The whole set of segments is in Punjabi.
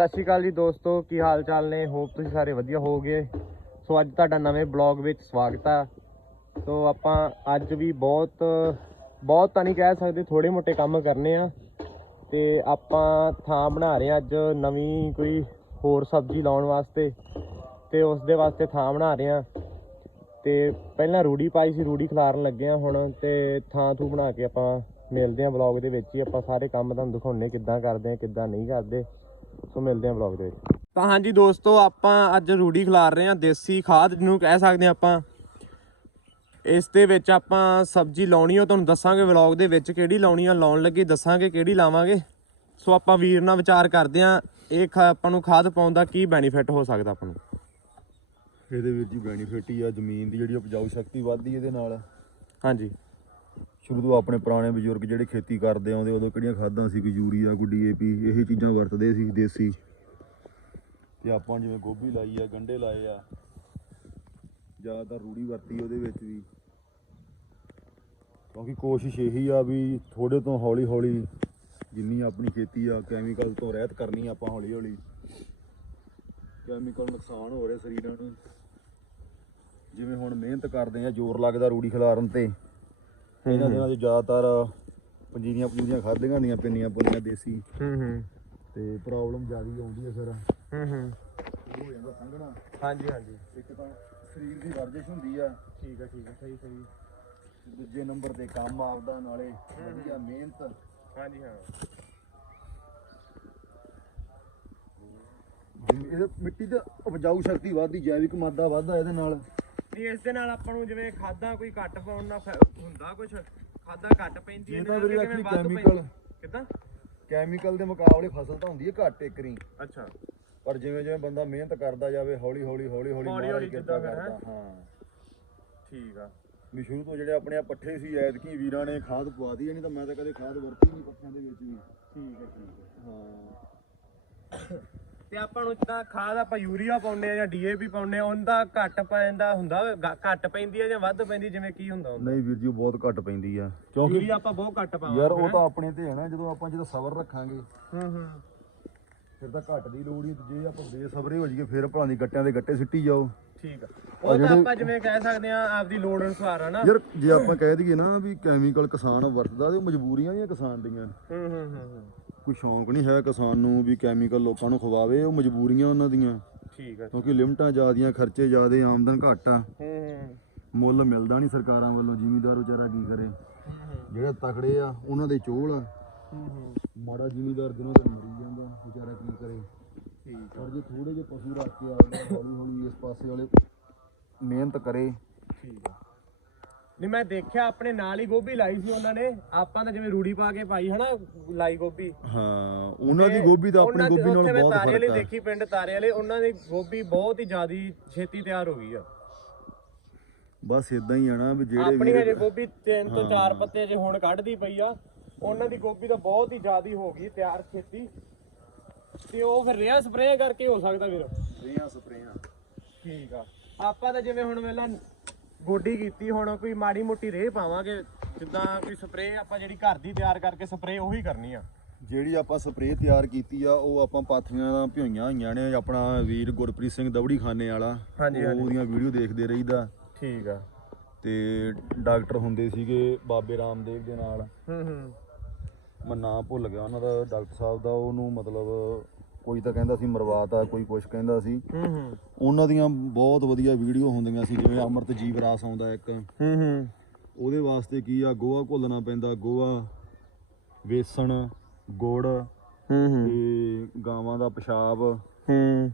ਸਤਿ ਸ਼੍ਰੀ ਅਕਾਲ ਜੀ ਦੋਸਤੋ, ਕੀ ਹਾਲ ਚਾਲ ਨੇ? ਹੋਪ ਤੁਸੀਂ ਸਾਰੇ ਵਧੀਆ ਹੋਵੋਗੇ। ਸੋ ਅੱਜ ਤੁਹਾਡਾ ਨਵੇਂ ਬਲੌਗ ਵਿੱਚ ਸਵਾਗਤ ਆ। ਸੋ ਆਪਾਂ ਅੱਜ ਵੀ ਬਹੁਤ ਬਹੁਤ ਤਾਂ ਨਹੀਂ ਕਹਿ ਸਕਦੇ ਥੋੜੇ ਮੋਟੇ ਕੰਮ ਕਰਨੇ ਆ। ਤੇ ਆਪਾਂ ਥਾਂ ਬਣਾ ਰਹੇ ਆ ਅੱਜ ਨਵੀਂ ਕੋਈ ਹੋਰ ਸਬਜ਼ੀ ਲਾਉਣ ਵਾਸਤੇ। ਤੇ ਉਸ ਦੇ ਵਾਸਤੇ ਥਾਂ ਬਣਾ ਰਹੇ ਆ। ਤੇ ਪਹਿਲਾਂ ਰੂੜੀ ਪਾਈ ਸੀ, ਰੂੜੀ ਖਲਾਰਨ ਲੱਗੇ ਆ ਹੁਣ। ਤੇ ਥਾਂ ਥੂ ਬਣਾ ਕੇ ਆਪਾਂ ਮਿਲਦੇ ਆ ਬਲੌਗ ਦੇ ਵਿੱਚ ਹੀ। ਆਪਾਂ ਸਾਰੇ ਕੰਮ ਤੁਹਾਨੂੰ ਦਿਖਾਉਣੇ ਕਿੱਦਾਂ ਕਰਦੇ ਆ, ਕਿੱਦਾਂ ਨਹੀਂ ਕਰਦੇ। ਸੋ ਮਿਲਦੇ ਆ ਬਲੌਗ ਦੇ ਵਿੱਚ। ਤਾਂ ਹਾਂਜੀ ਦੋਸਤੋ ਆਪਾਂ ਅੱਜ ਰੂੜੀ ਖਿਲਾਰ ਰਹੇ ਆ ਦੇਸੀ ਖਾਦ ਜਿਹਨੂੰ ਕਹਿ ਸਕਦੇ ਆ ਆਪਾਂ। ਇਸ ਦੇ ਵਿੱਚ ਆਪਾਂ ਸਬਜ਼ੀ ਲਾਉਣੀ ਆ ਤੁਹਾਨੂੰ ਦੱਸਾਂਗੇ ਵਲੌਗ ਦੇ ਵਿੱਚ ਕਿਹੜੀ ਲਾਉਣੀ ਆ ਲਾਉਣ ਲੱਗੇ ਦੱਸਾਂਗੇ ਕਿਹੜੀ ਲਾਵਾਂਗੇ। ਸੋ ਆਪਾਂ ਵੀਰ ਨਾਲ ਵਿਚਾਰ ਕਰਦੇ ਆ ਇਹ ਖਾ- ਆਪਾਂ ਨੂੰ ਖਾਦ ਪਾਉਣ ਦਾ ਕੀ ਬੈਨੀਫਿਟ ਹੋ ਸਕਦਾ ਆਪਾਂ ਨੂੰ। ਇਹਦੇ ਵਿੱਚ ਹੀ ਬੈਨੀਫਿਟ ਹੀ ਆ ਜ਼ਮੀਨ ਦੀ ਜਿਹੜੀ ਉਪਜਾਊ ਸ਼ਕਤੀ ਵੱਧਦੀ ਇਹਦੇ ਨਾਲ। ਹਾਂਜੀ। ਸ਼ੁਰੂ ਤੋਂ ਆਪਣੇ ਪੁਰਾਣੇ ਬਜ਼ੁਰਗ ਜਿਹੜੇ ਖੇਤੀ ਕਰਦੇ ਆਉਂਦੇ, ਉਦੋਂ ਕਿਹੜੀਆਂ ਖਾਦਾਂ ਸੀ, ਕੋਈ ਯੂਰੀਆ, ਕੋਈ ਡੀਏਪੀ ਇਹ ਚੀਜ਼ਾਂ ਵਰਤਦੇ ਸੀ, ਦੇਸੀ। ਤੇ ਆਪਾਂ ਜਿਵੇਂ ਗੋਭੀ ਲਾਈ ਆ, ਗੰਡੇ ਲਾਏ ਆ, ਜ਼ਿਆਦਾਤਰ ਰੂੜੀ ਵਰਤੀ ਉਹਦੇ ਵਿੱਚ ਵੀ। ਕਿਉਂਕਿ ਕੋਸ਼ਿਸ਼ ਇਹੀ ਆ ਵੀ ਥੋੜੇ ਤੋਂ ਹੌਲੀ ਹੌਲੀ ਜਿੰਨੀ ਆਪਣੀ ਖੇਤੀ ਆ ਕੈਮੀਕਲ ਤੋਂ ਰਹਿਤ ਕਰਨੀ ਆਪਾਂ ਹੌਲੀ ਹੌਲੀ ਕੈਮੀਕਲ ਨੁਕਸਾਨ ਹੋ ਰਿਹਾ ਸਰੀਰਾਂ ਨੂੰ। ਜਿਵੇਂ ਹੁਣ ਮਿਹਨਤ ਕਰਦੇ ਆ, ਜ਼ੋਰ ਲੱਗਦਾ ਰੂੜੀ ਖਿਲਾਰਨ ਤੇ। ਇਹਨਾਂ ਦਿਨਾਂ 'ਚ ਜ਼ਿਆਦਾਤਰ ਪੰਜੀਰੀਆਂ ਪੰਜੀਰੀਆਂ ਖਾਧੀਆਂ ਹੁੰਦੀਆਂ ਪਿੰਨੀਆਂ ਪੁੰਨੀਆਂ ਦੇਸੀ। ਹੂੰ ਹੂੰ। ਤੇ ਪ੍ਰੋਬਲਮ ਜ਼ਿਆਦਾ ਆਉਂਦੀ ਹੈ ਫਿਰ। ਹੂੰ ਹੂੰ। ਹੋ ਜਾਂਦਾ ਸੰਘਣਾ। ਹਾਂਜੀ ਹਾਂਜੀ। ਇੱਕ ਤਾਂ ਸਰੀਰ ਦੀ ਵਰਜਿਸ਼ ਹੁੰਦੀ ਆ। ਠੀਕ ਹੈ ਠੀਕ ਹੈ ਸਹੀ ਸਹੀ। ਦੂਜੇ ਨੰਬਰ ਤੇ ਕੰਮ ਆਪਦਾ ਨਾਲੇ ਵਧੀਆ ਮਿਹਨਤ। ਹਾਂਜੀ ਹਾਂ। ਜਿਵੇਂ ਇਹ ਮਿੱਟੀ ਦਾ ਉਪਜਾਊ ਸ਼ਕਤੀ ਵੱਧਦੀ ਜੈਵਿਕ ਮਾਦਾ ਵੱਧਦਾ ਇਹਦੇ ਨਾਲ। ਨਹੀਂ ਇਸ ਦੇ ਨਾਲ ਆਪਾਂ ਨੂੰ ਜਿਵੇਂ ਖਾਦਾਂ ਕੋਈ ਘੱਟ ਪਾਉਣ ਨਾਲ ਫੈ- ਹੁੰਦਾ ਕੁਝ ਖਾਦਾਂ ਘੱਟ ਪੈਂਦੀ ਇਹ ਤਾਂ ਕਿਵੇਂ actually ਵੱਧ chemical- ਪੈਂਦੀ? ਕਿੱਦਾਂ? ਕੈਮੀਕਲ ਦੇ ਮੁਕਾਬਲੇ ਫਸਲ ਤਾਂ ਹੁੰਦੀ ਹੈ ਘੱਟ ਏਕਰੀ। ਅੱਛਾ। ਪਰ ਜਿਵੇਂ ਜਿਵੇਂ ਬੰਦਾ ਮਿਹਨਤ ਕਰਦਾ ਜਾਵੇ ਹੌਲੀ ਹੌਲੀ ਹੌਲੀ ਹੌਲੀ ਹੌਲੀ ਮਹਾਰਾਜ ਹੌਲੀ ਕਿਰਪਾ ਜਿੱਦਾਂ ਫਿਰ, ਕਰਦਾ ਹਾਂ? ਠੀਕ ਆ। ਵੀ ਸ਼ੁਰੂ ਤੋਂ ਜਿਹੜੇ ਆਪਣੇ ਆ ਪੱਠੇ ਸੀ ਐਤਕੀ ਵੀਰਾਂ ਨੇ ਖਾਦ ਪਵਾਦੀ ਨਹੀਂ ਤਾਂ ਮੈਂ ਤਾਂ ਕਦੇ ਖਾਦ ਵਰਤੀ ਨਹੀਂ ਪੱਠਿਆਂ ਦੇ ਵਿੱਚ ਵੀ। ਠੀਕ ਹੈ ਠੀਕ ਹੈ ਹਾਂ। ਤੇ ਆਪਾਂ ਨੂੰ ਜਿੱਦਾਂ ਖਾਦ ਆਪਾਂ ਯੂਰੀਆ ਪਾਉਂਦੇ ਆ ਜਾਂ ਡੀਏਪੀ ਪਾਉਂਦੇ ਆ ਉਹਦਾ ਘੱਟ ਪੈਂਦਾ ਹੁੰਦਾ ਗ- ਘੱਟ ਪੈਂਦੀ ਆ ਜਾਂ ਵੱਧ ਪੈਂਦੀ ਜਿਵੇਂ ਕੀ ਹੁੰਦਾ ਹੁੰਦਾ? ਨਹੀਂ ਵੀਰ ਜੀ ਉਹ ਬਹੁਤ ਘੱਟ ਪੈਂਦੀ ਆ। ਕਿਉਂਕਿ ਯੂਰੀਆ ਆਪਾਂ ਬਹੁਤ ਘੱਟ ਪਾਵਾਂਗੇ ਯਾਰ ਉਹ ਤਾਂ ਆਪਣੇ ਤੇ ਹੈ ਨਾ ਜਦੋਂ ਆਪਾਂ ਜਦੋਂ ਸਬਰ ਰੱਖਾਂਗੇ ਹੂੰ ਹੂੰ। ਫਿਰ ਤਾਂ ਘੱਟ ਦੀ ਲੋੜ ਹੀ ਜੇ ਆਪਾਂ ਬੇਸਬਰੇ ਹੋ ਜਾਈਏ ਫਿਰ ਭਲਾਂ ਦੀ ਗੱਟਿਆਂ ਦੇ ਗੱਟੇ ਸਿੱਟੀ ਜਾਓ। ਠੀਕ ਆ। ਉਹ ਤਾਂ ਆਪਾਂ ਜਿਵੇਂ ਕਹਿ ਸਕਦੇ ਆ ਆਪਦੀ ਲੋੜ ਅਨੁਸਾਰ ਆ ਨਾ। ਯਾਰ ਜੇ ਆਪਾਂ ਕਹਿ ਦਈਏ ਨਾ ਵੀ ਕੈਮੀਕਲ ਕਿਸਾਨ ਵਰਤਦਾ ਤੇ ਉਹ ਮਜਬੂਰੀਆਂ ਵੀ ਆ ਕਿਸਾਨ ਦੀਆਂ ਹੂੰ ਹੂੰ ਹੂੰ ਹੂੰ। ਕੋਈ ਸ਼ੌਂਕ ਨਹੀਂ ਹੈ ਕਿਸਾਨ ਨੂੰ ਵੀ ਕੈਮੀਕਲ ਲੋਕਾਂ ਨੂੰ ਖਵਾਵੇ ਉਹ ਮਜਬੂਰੀਆਂ ਉਹਨਾਂ ਦੀਆਂ। ਠੀਕ ਆ ਕਿਉਂਕਿ ਲਿਮਟਾਂ ਜ਼ਿਆਦੀਆਂ ਖਰਚੇ ਜ਼ਿਆਦੇ ਆਮਦਨ ਘੱਟ ਆ। ਹੂੰ ਹੂੰ। ਮੁੱਲ ਮਿਲਦਾ ਨਹੀਂ ਸਰਕਾਰਾਂ ਵੱਲੋਂ ਜ਼ਿਮੀਦਾਰ ਵਿਚਾਰਾ ਕੀ ਕਰੇ? ਜਿਹੜੇ ਤਕੜੇ ਆ ਉਹਨਾਂ ਦੇ ਚੋਲ ਆ। ਹੂੰ ਹੂੰ। ਮਾੜਾ ਜ਼ਿਮੀਦਾਰ ਦਿਨੋਂ ਦਿਨ ਮਰੀ ਜਾਂਦਾ ਵਿਚਾਰਾ ਕੀ ਕਰੇ? ਠੀਕ ਪਰ ਜੇ ਥੋੜੇ ਜਿਹੇ ਪਸ਼ੂ ਰੱਖ ਕੇ ਆਪਦਾ ਹੌਲੀ ਹੌਲੀ ਇਸ ਪਾਸੇ ਵਾਲੇ ਮਿਹਨਤ ਕਰੇ। ਠੀਕ ਆ। ਨਹੀਂ ਮੈਂ ਦੇਖਿਆ ਆਪਣੇ ਨਾਲ ਹੀ ਗੋਭੀ ਲਾਈ ਸੀ ਉਹਨਾਂ ਨੇ। ਆਪਾਂ ਤਾਂ ਜਿਵੇਂ ਰੂੜੀ ਪਾ ਕੇ ਪਾਈ ਹਨਾ ਲਾਈ ਗੋਭੀ। ਹਾਂ ਉਹਨਾਂ ਦੀ ਗੋਭੀ ਦਾ ਆਪਣੀ ਗੋਭੀ ਨਾਲੋਂ ਬਹੁਤ ਤਾਰੇ ਵਾਲੀ ਫ਼ਰਕ ਆ। ਦੇਖੀ ਪਿੰਡ ਤਾਰੇ ਵਾਲੇ ਉਹਨਾਂ ਦੀ ਗੋਭੀ ਬਹੁਤ ਹੀ ਜ਼ਿਆਦੀ ਛੇਤੀ ਤਿਆਰ ਹੋ ਗਈ ਆ। ਬਸ ਇਦਾਂ ਹੀ ਆ ਨਾ ਵੀ ਜਿਹੜੇ ਆਪਣੀ ਹਜੇ ਗੋਭੀ ਤਿੰਨ ਤੋਂ ਚਾਰ ਪੱਤੇ ਜੇ ਹੁਣ ਕੱਢਦੀ ਪਈ ਆ। ਉਹਨਾਂ ਦੀ ਗੋਭੀ ਤਾਂ ਬਹੁਤ ਹੀ ਜ਼ਿਆਦੀ ਹੋ ਗਈ ਤਿਆਰ ਛੇਤੀ। ਤੇ ਉਹ ਫਿਰ ਰਿਆ ਸਪਰੇਅ ਕਰਕੇ ਹੋ ਸਕਦਾ ਵੀਰ। ਰੀਆਂ ਸਪਰੇਆਂ। ਠੀਕ ਆ। ਆਪਾਂ ਤਾਂ ਜਿਵੇਂ ਹੁਣ ਵੇਲਾ ਗੋਡੀ ਕੀਤੀ ਹੁਣ ਕੋਈ ਮਾੜੀ ਮੋਟੀ ਰੇਹ ਪਾਵਾਂਗੇ। ਜਿੱਦਾਂ ਕੋਈ ਸਪਰੇਅ ਆਪਾਂ ਜਿਹੜੀ ਘਰ ਦੀ ਤਿਆਰ ਕਰਕੇ ਸਪਰੇਅ ਉਹੀ ਕਰਨੀ ਆ। ਜਿਹੜੀ ਆਪਾਂ ਸਪਰੇਅ ਤਿਆਰ ਕੀਤੀ ਆ ਉਹ ਆਪਾਂ ਪਾਥੀਆਂ ਦਾ ਭਿਉਈਆਂ ਹੋਈਆਂ ਨੇ। ਆਪਣਾ ਵੀਰ ਗੁਰਪ੍ਰੀਤ ਸਿੰਘ ਦਵੜੀ ਖਾਨੇ ਵਾਲਾ। ਉਹਦੀਆਂ ਵੀਡੀਓ ਦੇਖਦੇ ਰਹੀਦਾ। ਠੀਕ ਆ। ਤੇ ਡਾਕਟਰ ਹੁੰਦੇ ਸੀਗੇ ਬਾਬੇ ਰਾਮਦੇਵ ਦੇ ਨਾਲ। ਹੂੰ ਹੂੰ। ਮੈਂ ਨਾਂ ਭੁੱਲ ਗਿਆ ਉਹਨਾਂ ਦਾ ਡਾਕਟਰ ਸਾਹਿਬ ਦਾ। ਉਹਨੂੰ ਮਤਲਬ ਕੋਈ ਤਾਂ ਕਹਿੰਦਾ ਸੀ ਮਰਵਾਤਾ ਕੋਈ ਕੁਛ ਕਹਿੰਦਾ ਸੀ। ਹੂੰ ਹੂੰ। ਉਹਨਾਂ ਦੀਆਂ ਬਹੁਤ ਵਧੀਆ ਵੀਡੀਓ ਹੁੰਦੀਆਂ ਸੀ ਜਿਵੇਂ ਅਮਰਤ ਜੀਵ ਰਾਸ ਆਉਂਦਾ ਇੱਕ। ਹੂੰ ਹੂੰ। ਉਹਦੇ ਵਾਸਤੇ ਕੀ ਆ ਗੋਹਾ ਘੋਲਣਾ ਪੈਂਦਾ ਗੋਹਾ ਵੇਸਣ ਗੁੜ ਹੂੰ ਹੂੰ। ਤੇ ਗਾਵਾਂ ਦਾ ਪਿਸ਼ਾਬ। ਹੂੰ।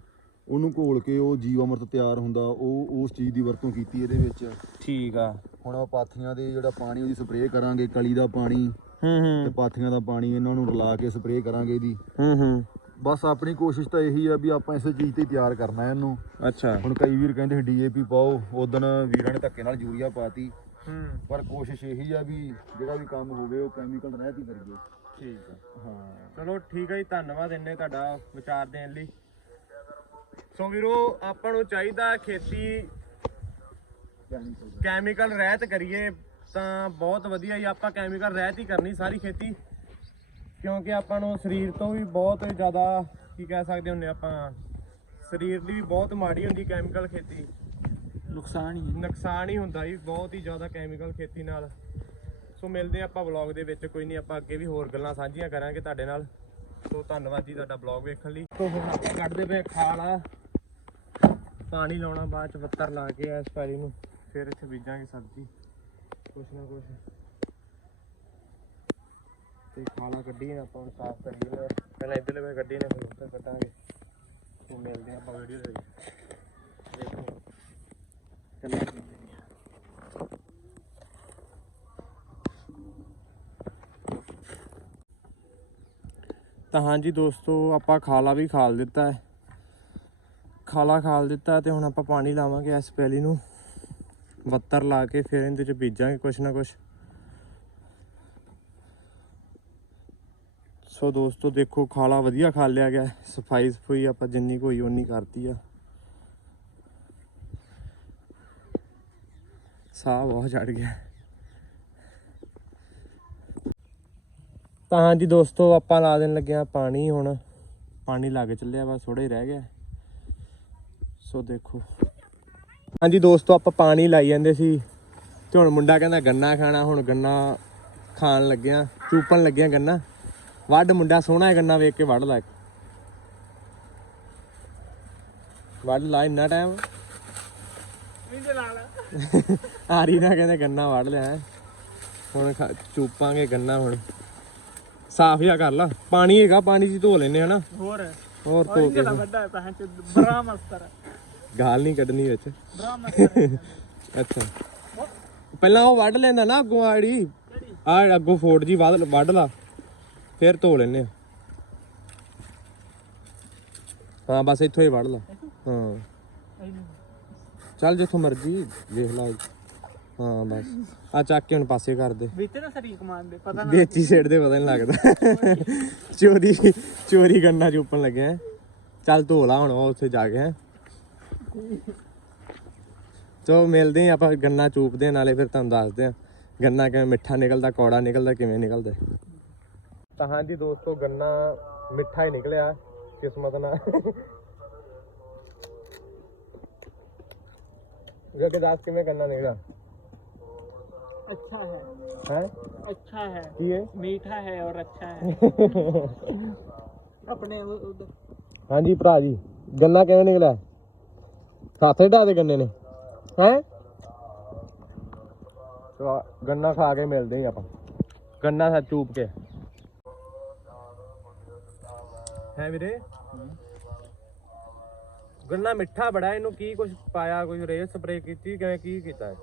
ਉਹਨੂੰ ਘੋਲ ਕੇ ਉਹ ਜੀਵ ਅਮਰਤ ਤਿਆਰ ਹੁੰਦਾ ਉਹ ਉਸ ਚੀਜ਼ ਦੀ ਵਰਤੋਂ ਕੀਤੀ ਇਹਦੇ ਵਿੱਚ। ਠੀਕ ਆ। ਹੁਣ ਆਪਾਂ ਪਾਥੀਆਂ ਦੇ ਜਿਹੜਾ ਪਾਣੀ ਉਹਦੀ ਸਪਰੇਅ ਕਰਾਂਗੇ ਕਲੀ ਦਾ ਪਾਣੀ ਹੂੰ ਤੇ ਹੂੰ ਪਾਥੀਆਂ ਦਾ ਪਾਣੀ ਇਹਨਾਂ ਨੂੰ ਰਲਾ ਕੇ ਸਪਰੇਅ ਕਰਾਂਗੇ ਇਹਦੀ। ਹੂੰ ਹੂੰ। ਬਸ ਆਪਣੀ ਕੋਸ਼ਿਸ਼ ਤਾਂ ਇਹੀ ਆ ਵੀ ਆਪਾਂ ਇਸੇ ਚੀਜ਼ ਤੇ ਤਿਆਰ ਕਰਨਾ ਇਹਨੂੰ। ਅੱਛਾ। ਹੁਣ ਕਈ ਵੀਰ ਕਹਿੰਦੇ ਡੀਏਪੀ ਪਾਓ ਉਦੋਂ ਵੀਰਾਂ ਨੇ ਧੱਕੇ ਨਾਲ ਯੂਰੀਆ ਪਾਤੀ। ਹੂੰ। ਪਰ ਕੋਸ਼ਿਸ਼ ਇਹੀ ਆ ਵੀ ਜਿਹੜਾ ਵੀ ਕੰਮ ਹੋਵੇ ਉਹ ਕੈਮੀਕਲ ਰਹਿਤ ਹੀ ਕਰੀਏ। ਠੀਕ ਆ। ਹਾਂ। ਚਲੋ ਠੀਕ ਹੈ ਜੀ ਧੰਨਵਾਦ ਇੰਨੇ ਤੁਹਾਡਾ ਵਿਚਾਰ ਦੇਣ ਲਈ। ਸੋ ਵੀਰੋ ਆਪਾਂ ਨੂੰ ਚਾਹੀਦਾ ਖੇਤੀ ਕੈਮੀਕਲ ਕੈਮੀਕਲ ਰਹਿਤ ਕਰੀਏ ਤਾਂ ਬਹੁਤ ਵਧੀਆ ਹੀ ਆਪਾਂ ਕੈਮੀਕਲ ਰਹਿਤ ਹੀ ਕਰਨੀ ਸਾਰੀ ਖੇਤੀ। ਕਿਉਂਕਿ ਆਪਾਂ ਨੂੰ ਸਰੀਰ ਤੋਂ ਵੀ ਬਹੁਤ ਜ਼ਿਆਦਾ ਕੀ ਕਹਿ ਸਕਦੇ ਹੁੰਨੇ ਆਪਾਂ ਸਰੀਰ ਦੀ ਵੀ ਬਹੁਤ ਮਾੜੀ ਹੁੰਦੀ ਕੈਮੀਕਲ ਖੇਤੀ। ਨੁਕਸਾਨ ਹੀ ਹੈ। ਨੁਕਸਾਨ ਹੀ ਹੁੰਦਾ ਜੀ ਬਹੁਤ ਹੀ ਜ਼ਿਆਦਾ ਕੈਮੀਕਲ ਖੇਤੀ ਨਾਲ। ਸੋ ਮਿਲਦੇ ਆਪਾਂ ਵਲੌਗ ਦੇ ਵਿੱਚ ਕੋਈ ਨਹੀਂ ਆਪਾਂ ਅੱਗੇ ਵੀ ਹੋਰ ਗੱਲਾਂ ਸਾਂਝੀਆਂ ਕਰਾਂਗੇ ਤੁਹਾਡੇ ਨਾਲ। ਸੋ ਧੰਨਵਾਦ ਜੀ ਤੁਹਾਡਾ ਵਲੌਗ ਵੇਖਣ ਲਈ। ਸੋ ਹੁਣ ਆਪਾਂ ਕੱਢਦੇ ਪਏ ਖਾਲਾ ਪਾਣੀ ਲਾਉਣਾ ਬਾਅਦ ਚ ਬੱਤਰ ਲਾ ਕੇ ਇਸ ਪੈਲੀ ਨੂੰ। ਫਿਰ ਇੱਥੇ ਬੀਜਾਂਗੇ ਸਬਜ਼ੀ। ਕੁਛ ਨਾ ਕੁਛ। ਤੇ ਖਾਲਾ ਕੱਢੀਏ, ਆਪਾਂ ਹੁਣ ਸਾਫ਼ ਕਰੀਏ। ਪਹਿਲਾਂ ਇੱਧਰਲੇ ਵੇ ਗੱਡੀ ਨੇ ਫਿਰ ਉੱਧਰ ਕੱਢਾਂਗੇ। ਸੋ ਮਿਲਦੇ ਆਪਾਂ ਵੀਡੀਓ ਦੇ ਵਿੱਚ ਦੇਖੋ ਤਾਂ ਹਾਂਜੀ ਦੋਸਤੋ, ਆਪਾਂ ਖਾਲਾ ਵੀ ਖਾਲ ਦਿੱਤਾ ਹੈ। ਖਾਲਾ ਖਾਲ ਦਿੱਤਾ ਤੇ ਹੁਣ ਆਪਾਂ ਪਾਣੀ ਲਾਵਾਂਗੇ ਇਸ ਪੈਲੀ ਨੂੰ। ਵੱਤਰ ਲਾ ਕੇ ਫਿਰ ਇਹਦੇ ਚ ਬੀਜਾਂਗੇ ਕੁਛ ਨਾ ਕੁਛ। ਸੋ ਦੋਸਤੋ ਦੇਖੋ, ਖਾਲਾ ਵਧੀਆ ਖਾ ਲਿਆ ਗਿਆ। ਹੈ। ਸਫ਼ਾਈ ਸਫੂਈ ਆਪਾਂ ਜਿੰਨੀ ਕੋਈ ਓਨੀ ਕਰਤੀ ਆ। ਸਾਹ ਬਹੁਤ ਚੜ ਗਿਆ। ਤਾਂ ਹਾਂਜੀ ਦੋਸਤੋ, ਆਪਾਂ ਲਾ ਦੇਣ ਲੱਗਿਆ ਪਾਣੀ ਹੁਣ। ਪਾਣੀ ਲੱਗ ਚੱਲਿਆ ਬਸ ਥੋੜਾ ਹੀ ਰਹਿ ਗਿਆ। ਸੋ ਦੇਖੋ। ਹਾਂਜੀ ਦੋਸਤੋ, ਆਪਾਂ ਪਾਣੀ ਲਾਈ ਜਾਂਦੇ ਸੀ। ਤੇ ਹੁਣ ਮੁੰਡਾ ਕਹਿੰਦਾ ਗੰਨਾ ਖਾਣਾ, ਹੁਣ ਗੰਨਾ ਖਾਣ ਲੱਗਿਆ, ਚੂਪਣ ਲੱਗਿਆ ਗੰਨਾ। ਵੱਢ ਮੁੰਡਾ ਸੋਹਣਾ ਹੈ ਗੰਨਾ ਵੇਖ ਕੇ ਵੱਢ ਲੈ। ਵੱਢ ਲਾ ਇੰਨਾ ਟਾਈਮ ਇਹਦੇ ਨਾਲ ਆਰੀ ਨਾ ਕਹਿੰਦੇ ਗੰਨਾ ਵੱਢ ਲਿਆ ਹੈਂ। ਹੁਣ ਚੂਪਾਂਗੇ ਗੰਨਾ ਹੁਣ। ਸਾਫ਼ ਜਿਹਾ ਕਰ ਲਾ। ਪਾਣੀ ਹੈਗਾ ਪਾਣੀ ਚ ਧੋ ਲੈਨੇ ਹਨਾ। ਹੋਰ। ਹੋਰ ਧੋ ਕੇ ਵੱਡਾ ਹੈ ਪਹਿਨ ਚ ਬੜਾ ਮਸਤਰ ਗਾਲ ਨਹੀਂ ਕੱਢਣੀ ਵਿੱਚ। ਮਸਤਰ ਅੱਛਾ। ਪਹਿਲਾਂ ਉਹ ਵੱਢ ਲੈਂਦਾ ਨਾ ਅੱਗੋਂ ਆੜੀ। ਆ ਅੱਗੋਂ ਫੋਟ ਜੀ ਵੱਢ ਲਾ। ਫਿਰ ਧੋ ਲੈਨੇ ਆ। ਹਾਂ ਬਸ ਇੱਥੋਂ ਹੀ ਵੱਢ ਲਾ। ਹਾਂ। ਚੱਲ ਜਿੱਥੋਂ ਮਰਜ਼ੀ ਵੇਖ ਲਾ। ਹਾਂ ਬਸ। ਆ ਚੱਕ ਕੇ ਹੁਣ ਪਾਸੇ ਕਰ ਦੇ। ਵਿੱਚ ਨਾ ਸਰੀ ਕਮਾਨ ਦੇ ਪਤਾ ਨਾ ਵੇਚੀ ਛੇੜ ਦੇ ਪਤਾ ਨਹੀਂ ਲੱਗਦਾ। ਚੋਰੀ ਚੋਰੀ ਕਰਨਾ ਚੁੱਪਣ ਲੱਗਿਆ। ਚੱਲ ਧੋ ਲਾ ਹੁਣ ਉੱਥੇ ਜਾ ਕੇ ਹੈ। ਚੋ ਮਿਲਦੇ ਆਂ ਆਪਾਂ ਗੰਨਾ ਚੂਪਦੇ ਨਾਲੇ ਫਿਰ ਤੁਹਾਨੂੰ ਦੱਸਦੇ ਆ। ਗੰਨਾ ਕਿਵੇਂ ਮਿੱਠਾ ਨਿਕਲਦਾ ਕੌੜਾ ਨਿਕਲਦਾ ਕਿਵੇਂ ਨਿਕਲਦਾ। ਤਾਂ ਹਾਂਜੀ ਦੋਸਤੋ ਗੰਨਾ ਮਿੱਠਾ ਹੀ ਨਿਕਲਿਆ ਕਿਸਮਤ ਨਾਲ ਜੱਗੇ ਦੱਸ ਕਿਵੇਂ ਗੰਨਾ ਨਿਕਲਿਆ अच्छा है ਹੈ अच्छा है ਕੀ ਹੈ मीठा है और अच्छा है अपने वो- उधर ਹਾਂਜੀ ਭਰਾ ਜੀ ਗੰਨਾ ਕਿਵੇਂ ਨਿਕਲਿਆ ਹੱਥ ਢਾ ਦੇ ਗੰਨੇ ਨੇ ਹੈ ਗੰਨਾ ਖਾ ਕੇ ਮਿਲਦੇ ਹਾਂ ਆਪਾਂ ਗੰਨਾ ਸਾ ਚੂਪ ਕੇ ਹੈ ਵੀਰੇ। ਗੰਨਾ ਮਿੱਠਾ ਬੜਾ ਇਹਨੂੰ ਕੀ ਕੁਝ ਪਾਇਆ ਕੋਈ ਰੇ ਸਪਰੇ ਕੀਤੀ ਕਿਵੇਂ ਕੀ ਕੀਤਾ ਹੈ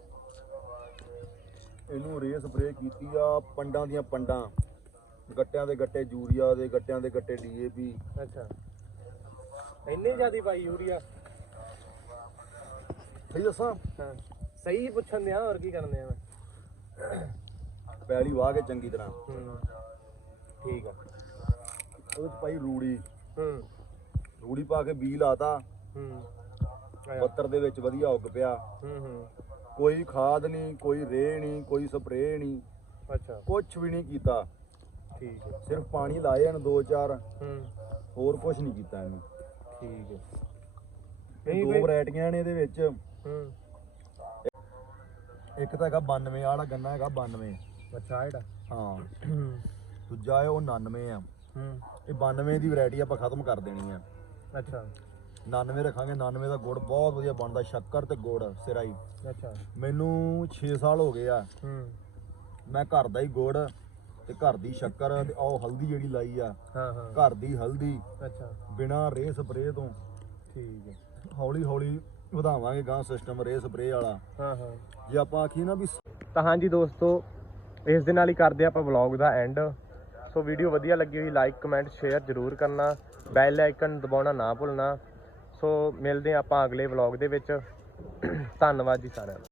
ਇਹਨੂੰ ਰੇ ਸਪਰੇ ਕੀਤੀ ਆ ਪੰਡਾਂ ਦੀਆਂ ਪੰਡਾਂ। ਗੱਟਿਆਂ ਦੇ ਗੱਟੇ ਯੂਰੀਆ ਦੇ ਗੱਟਿਆਂ ਦੇ ਗੱਟੇ ਡੀਏਪੀ ਅੱਛਾ। ਇੰਨੀ ਜ਼ਿਆਦੀ ਪਾਈ ਯੂਰੀਆ? ਸਹੀ ਦੱਸਾਂ? ਹਾਂ। ਸਹੀ ਪੁੱਛਣ ਦਿਆਂ ਹੋਰ ਕੀ ਕਰਨੇ ਆ ਮੈਂ? ਪੈਲੀ ਵਾਹ ਕੇ ਚੰਗੀ ਤਰ੍ਹਾਂ। ਠੀਕ ਆ। ਉਹਦੇ ਵਿੱਚ ਪਾਈ ਰੂੜੀ। ਹੂੰ। ਰੂੜੀ ਪਾ ਕੇ ਬੀ ਲਾਤਾ। ਹੂੰ। ਆਇਆ। ਪੱਤਰ ਦੇ ਵਿੱਚ ਵਧੀਆ ਉੱਗ ਪਿਆ। ਹੂੰ ਹੂੰ। ਕੋਈ ਖਾਦ ਨਹੀਂ ਕੋਈ ਰੇ ਨਹੀਂ ਕੋਈ ਸਪਰੇ ਨਹੀਂ ਅੱਛਾ। ਕੁਝ ਵੀ ਨਹੀਂ ਕੀਤਾ। ਠੀਕ ਹੈ। ਸਿਰਫ ਪਾਣੀ ਲਾਏ ਹਨ ਦੋ ਚਾਰ। ਹੂੰ। ਹੋਰ ਕੁਝ ਨਹੀਂ ਕੀਤਾ ਇਹਨੂੰ। ਠੀਕ ਹੈ। ਨਹੀਂ ਦੋ ਬਈ- ਵੈਰਾਈਟੀਆਂ ਨੇ ਇਹਦੇ ਵਿੱਚ। ਹੂੰ। ਇੱਕ ਤਾਂ ਹੈਗਾ 92 ਵਾਲਾ ਗੰਨਾ ਹੈਗਾ 92 ਅੱਛਾ ਇਹੜਾ ਹਾਂ। ਹੂੰ। ਦੂਜਾ ਹੈ ਉਹ 99 ਆ। ਹੂੰ। ਇਹ 92 ਦੀ ਵੈਰਾਈਟੀ ਆਪਾਂ ਖਤਮ ਕਰ ਦੇਣੀ ਆ। ਅੱਛਾ। 99 ਰੱਖਾਂਗੇ 99 ਦਾ ਗੁੜ ਬਹੁਤ ਵਧੀਆ ਬਣਦਾ ਸ਼ੱਕਰ ਤੇ ਗੁੜ ਸਿਰਾਈ। ਅੱਛਾ। ਮੈਨੂੰ 6 ਸਾਲ ਹੋ ਗਏ ਆ। ਹੂੰ। ਮੈਂ ਘਰ ਦਾ ਹੀ ਗੁੜ ਤੇ ਘਰ ਦੀ ਸ਼ੱਕਰ ਤੇ ਉਹ ਹਲਦੀ ਜਿਹੜੀ ਲਾਈ ਆ ਹਾਂ ਹਾਂ। ਘਰ ਦੀ ਹਲਦੀ ਅੱਛਾ। ਬਿਨਾ ਰੇ ਸਪਰੇ ਤੋਂ। ਠੀਕ ਹੈ। ਹੌਲੀ ਹੌਲੀ ਵਧਾਵਾਂਗੇ ਗਾਂ ਸਿਸਟਮ ਰੇ ਸਪਰੇ ਵਾਲਾ। ਹਾਂ ਹਾਂ। ਜੇ ਆਪਾਂ ਆਖੀਏ ਨਾ ਵੀ ਤਾਂ ਹਾਂਜੀ ਦੋਸਤੋ ਇਸ ਦੇ ਨਾਲ ਹੀ ਕਰਦੇ ਆਪਾਂ ਵਲੌਗ ਦਾ ਐਂਡ ਸੋ ਵੀਡੀਓ ਵਧੀਆ ਲੱਗੀ ਹੋਈ ਲਾਈਕ ਕਮੈਂਟ ਸ਼ੇਅਰ ਜ਼ਰੂਰ ਕਰਨਾ। ਬੈਲ ਆਈਕਨ ਦਬਾਉਣਾ ਨਾ ਭੁੱਲਣਾ। ਸੋ ਮਿਲਦੇ ਹਾਂ ਆਪਾਂ ਅਗਲੇ ਵਲੌਗ ਦੇ ਵਿੱਚ। ਧੰਨਵਾਦ ਜੀ ਸਾਰਿਆਂ ਦਾ।